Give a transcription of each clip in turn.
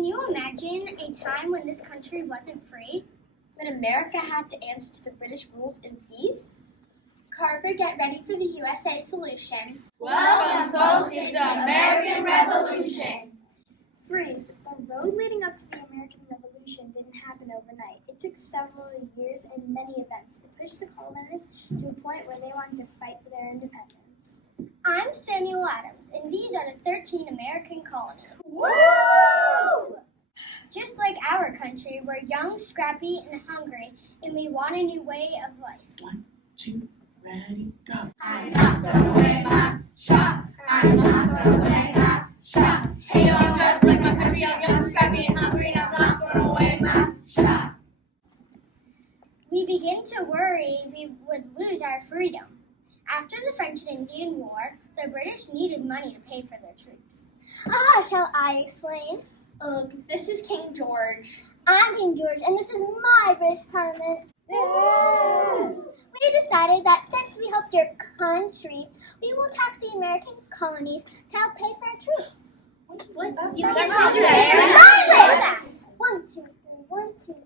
Can you imagine a time when this country wasn't free? When America had to answer to the British rules and fees? Carver, get ready for the USA solution. Welcome, folks, to the American Revolution. Freeze. The road leading up to the American Revolution didn't happen overnight. It took several years and many events to push the colonists to a point where they wanted to fight for their independence. I'm Samuel Adams, and these are the 13 American colonies. Woo! Just like our country, we're young, scrappy, and hungry, and we want a new way of life. 1, 2, ready, go. I'm not throwing away my shot. I'm not throwing away my shot. Hey, I'm just like my country. I'm young, scrappy, and hungry, and I'm not throwing away my shot. We begin to worry we would lose our freedom. After the French and Indian War, the British needed money to pay for their troops. Shall I explain? This is King George. I'm King George, and this is my British Parliament. We decided that since we helped your country, we will tax the American colonies to help pay for our troops. What? You can't do that. Silence! 1, 2, 3, 1, 2, 3.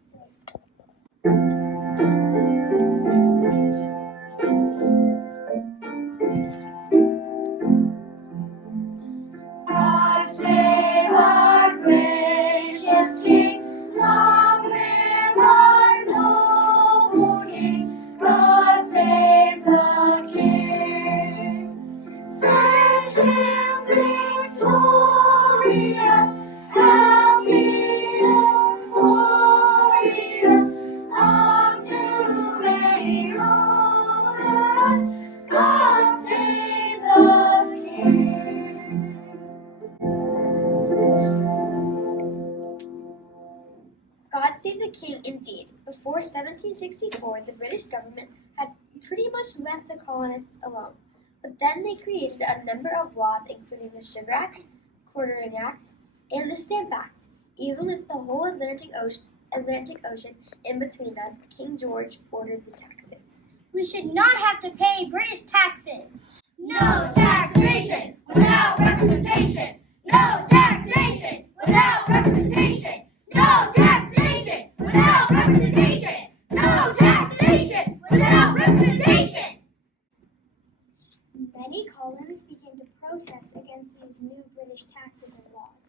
God save our gracious King, long live our noble King. God save the King, send him victorious, happy and glorious, unto reign over us. God save the King. God save the king, indeed. Before 1764, the British government had pretty much left the colonists alone. But then they created a number of laws, including the Sugar Act, Quartering Act, and the Stamp Act. Even with the whole Atlantic Ocean in between them, King George ordered the taxes. We should not have to pay British taxes. No taxation without representation. No taxation without representation. No taxation without representation. No taxation without representation. Many colonists began to protest against these new British taxes and laws.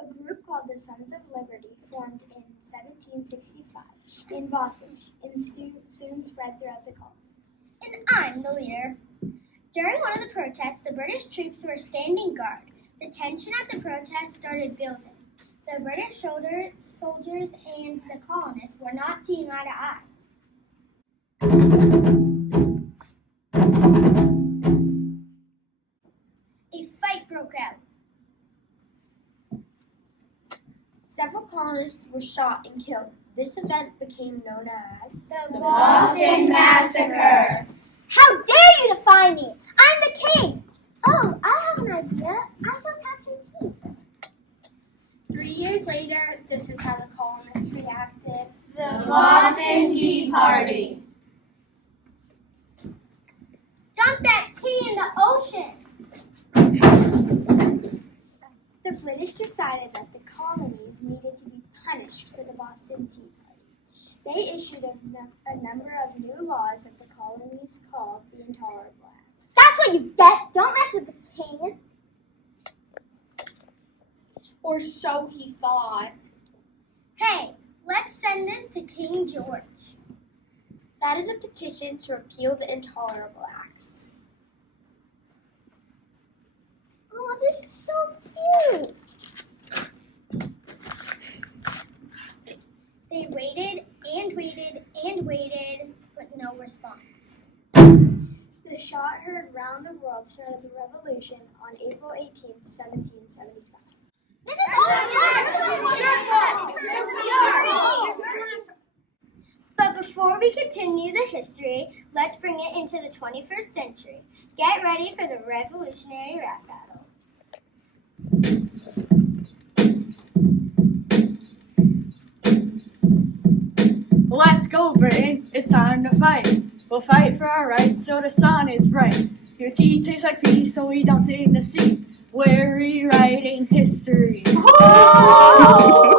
A group called the Sons of Liberty formed in 1765 in Boston and soon spread throughout the colonies. And I'm the leader. During one of the protests, the British troops were standing guard. The tension at the protest started building. The British soldiers and the colonists were not seeing eye to eye. A fight broke out. Several colonists were shot and killed. This event became known as The Boston Massacre. How dare you defy me? I'm the king! Oh, I have an idea. I shall tax your teeth. 3 years later, this is how the colonists reacted. The Boston Tea Party. Dump that tea in the ocean! The British decided that the colonies needed to be punished for the Boston Tea Party. They issued a number of new laws that the colonies called the Intolerable Acts. That's what you get! Don't mess with the king! Or so he thought. Hey, let's send this to King George. That is a petition to repeal the Intolerable Acts. Oh, this is so cute! They waited and waited and waited, but no response. The shot heard round the world started the revolution on April 18, 1775. This is all yours! But before we continue the history, let's bring it into the 21st century. Get ready for the Revolutionary Rap Battle. Let's go, Britain. It's time to fight. We'll fight for our rights so the sun is bright. Your tea tastes like peace, so we dumped it in the sea. We're rewriting history. Oh!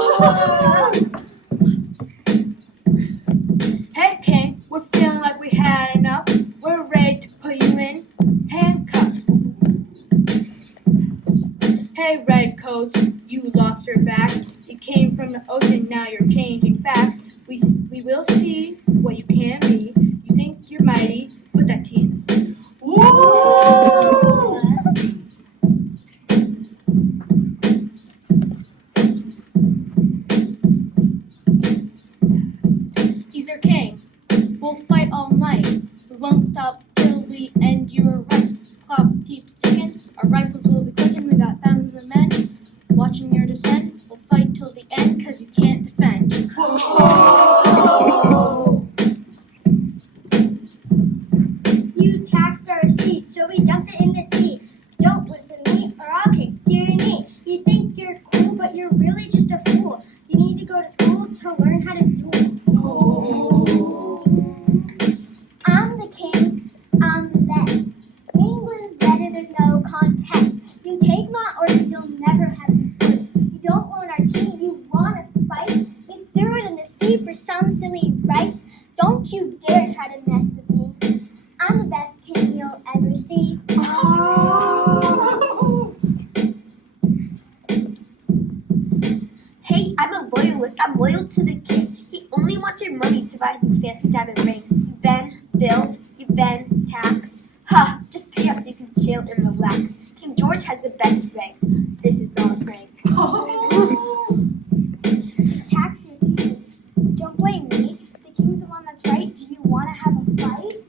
lobster back. You came from the ocean, now you're changing facts. We will see what you can be. You think you're mighty, put that T in the sea. Woo! He's our king. We'll fight all night. We won't stop till we end your rights. This clock keeps ticking. Our rifles will be clicking. We got thousands of men watching your descent. We'll fight till the end, cause you can't defend. You taxed our seed, so we dumped it in the sea. Don't listen to me, or I'll kick your knee. You think you're cool, but you're really just a fool. You need to go to school to learn how to duel. I'm the king, I'm the best. England's better, there's no contest. You take my orders, you'll never have these words. You don't want our tea, you want to fight. You threw it in the sea for some silly rice. Don't you dare try to mess with me. I'm the best king you'll ever see. Hey, I'm a loyalist. I'm loyal to the king. He only wants your money to buy you fancy diamond rings. You bend, build, you bend, tax. Ha! Just pay off so you can chill and relax. King George has the best rings. This is not a prank. Just tax your teachers. Don't blame me. The king's the one that's right. Do you want to have a fight?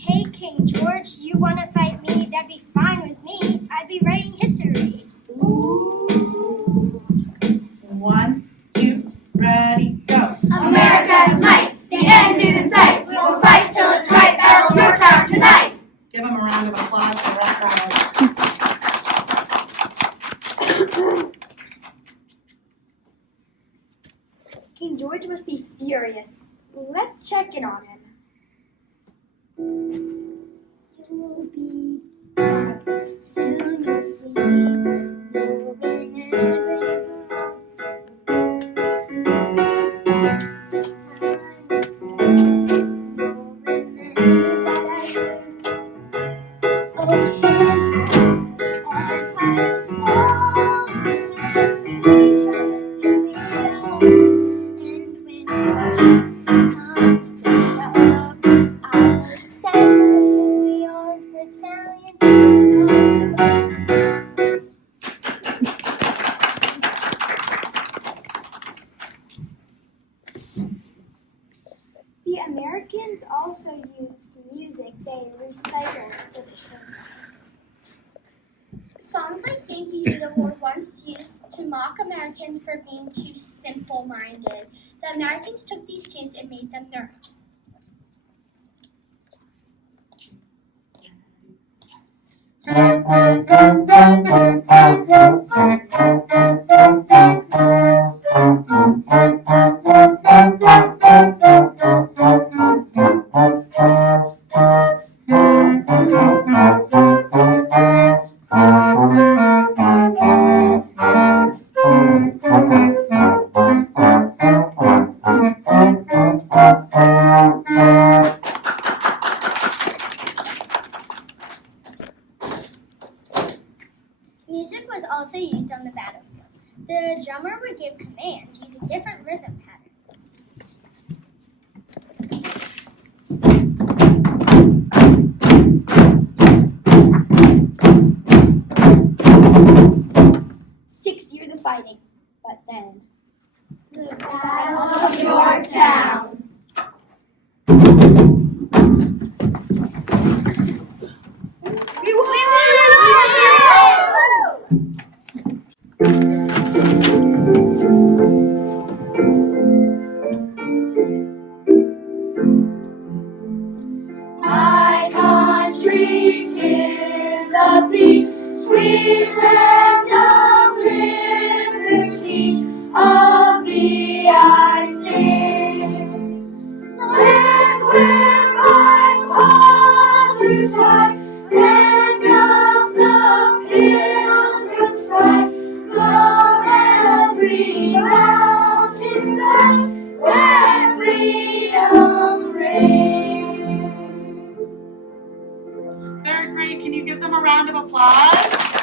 Hey, King George, you want to fight me? That'd be fine with me. I'd be writing history. 1, 2, ready, go. America's might, the end is in sight. We will fight till it's right. Battle of Yorktown tonight. Give them a round of applause for that crowd. King George must be furious. Let's check in on him. You'll be back soon, you'll see. You'll bring everyone. Oceans rise and pipes fall. We'll see each other through it all. And when push comes to shove, I'll send the fully armed battalion to The Americans also used music. They recycled British folk songs. Songs like Yankee Doodle were once used to mock Americans for being too simple-minded. The Americans took these tunes and made them their own. Music was also used on the battlefield. The drummer would give commands using different rhythm patterns. 6 years of fighting, but then The Battle of Yorktown. My country, 'tis of thee, sweet land of liberty, of thee I sing. Land where my fathers died, land of the pilgrims ride, from every mountain side, where freedom reigns. There third grade. Can you give them a round of applause?